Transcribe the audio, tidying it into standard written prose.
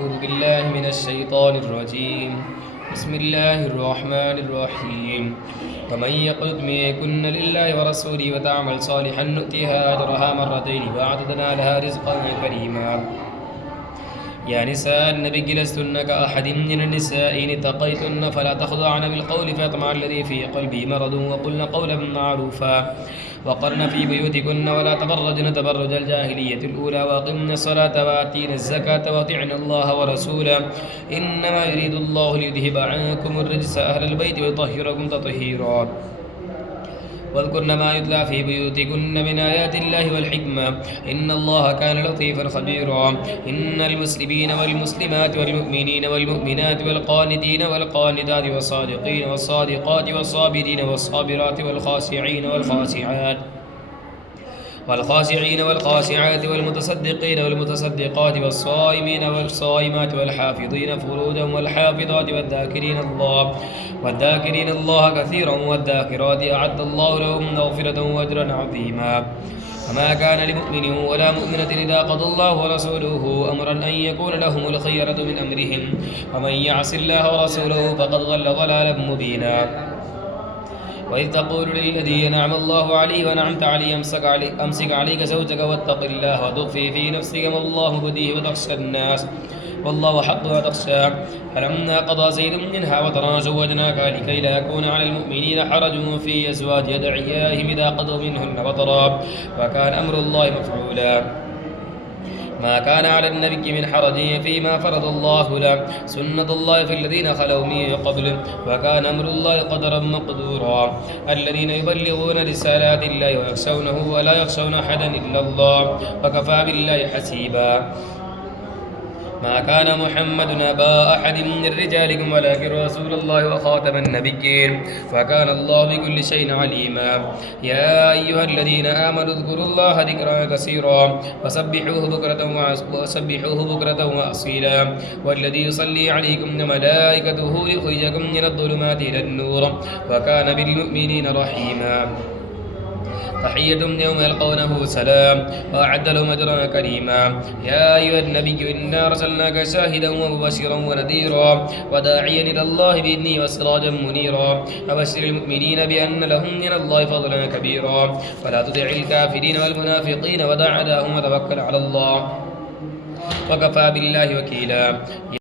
أعوذ بالله من الشيطان الرجيم. بسم الله الرحمن الرحيم. ومن يقنت منكن لله ورسوله وتعمل صالحا نؤتها أجرها مرتين وأعتدنا لها رزقا كريما. يا نساء النبي لستن كأحد من النساء إن اتقيتن فلا تخضعن بالقول فيطمع الذي في قلبه مرض وقلن قولا معروفا وقرن في بيوتكن ولا تبرجن تبرج الجاهلية الأولى وأقمن الصلاة وآتينا الزكاة وأطعن الله ورسوله إنما يريد الله ليذهب عنكم الرجس أهل البيت ويطهركم تطهيرا. واذكرن ما يتلى في بيوتكن من آيات الله والحكمة إن الله كان لطيفا خبيرا. إن المسلمين والمسلمات والمؤمنين والمؤمنات والقانتين والقانتات والصادقين والصادقات والصابرين والصابرات والخاشعين والخاشعات والمتصدقين والمتصدقات والصائمين والصائمات والحافظين فروجهم والحافظات والذاكرين الله كثيرا والذاكرات أعد الله لهم مغفرة وأجرا عظيما. فما كان لمؤمن ولا مؤمنة إذا قضى الله ورسوله أمرا أن يكون لهم الخيرة من أمرهم ومن يعص الله ورسوله فقد ضل ضلالا مبينا. وإذ تقول للذي أنعم الله عليه وأنعمت عليه أمسك عليك زوجك واتق الله وتخفي في نفسك ما الله مبديه وتخشى الناس والله حق ما تخشى. فلما قضى زيد منها وطرا زوجناك لكي لا يكون على المؤمنين حرج في أزواج أدعيائهم إذا قضوا منهن وطرا وكان أمر الله مفعولا. ما كان على النبي من حرج فيما فرض الله له سنة الله في الذين خلوا من قبل وكان أمر الله قدرا مقدورا. الذين يبلغون رسالات الله ويخشونه ولا يخشون أحدا إلا الله وكفى بالله حسيبا. ما كان محمد أبا أحد من رجالكم ولكن رسول الله وخاتم النبيين وكان الله بكل شيء عليما. يا أيها الذين آمنوا اذكروا الله ذكرا كثيرا وسبحوه بكرة وأصيلا. والذي يصلي عليكم وملائكته يخرجكم من الظلمات إلى النور وكان بالمؤمنين رحيما. تحيتهم يوم يلقونه سلام وأعد لهم أجرا كريما. يا أيها النبي إنا أرسلناك شاهدا ومبشرا ونذيرا وداعيا إلى الله بإذنه وسراجا منيرا. فبشر المؤمنين بأن لهم من الله فضلا كبيرا. فلا تطع الكافرين والمنافقين ودع أداهم وتوكل على الله وكفى بالله وكيلا.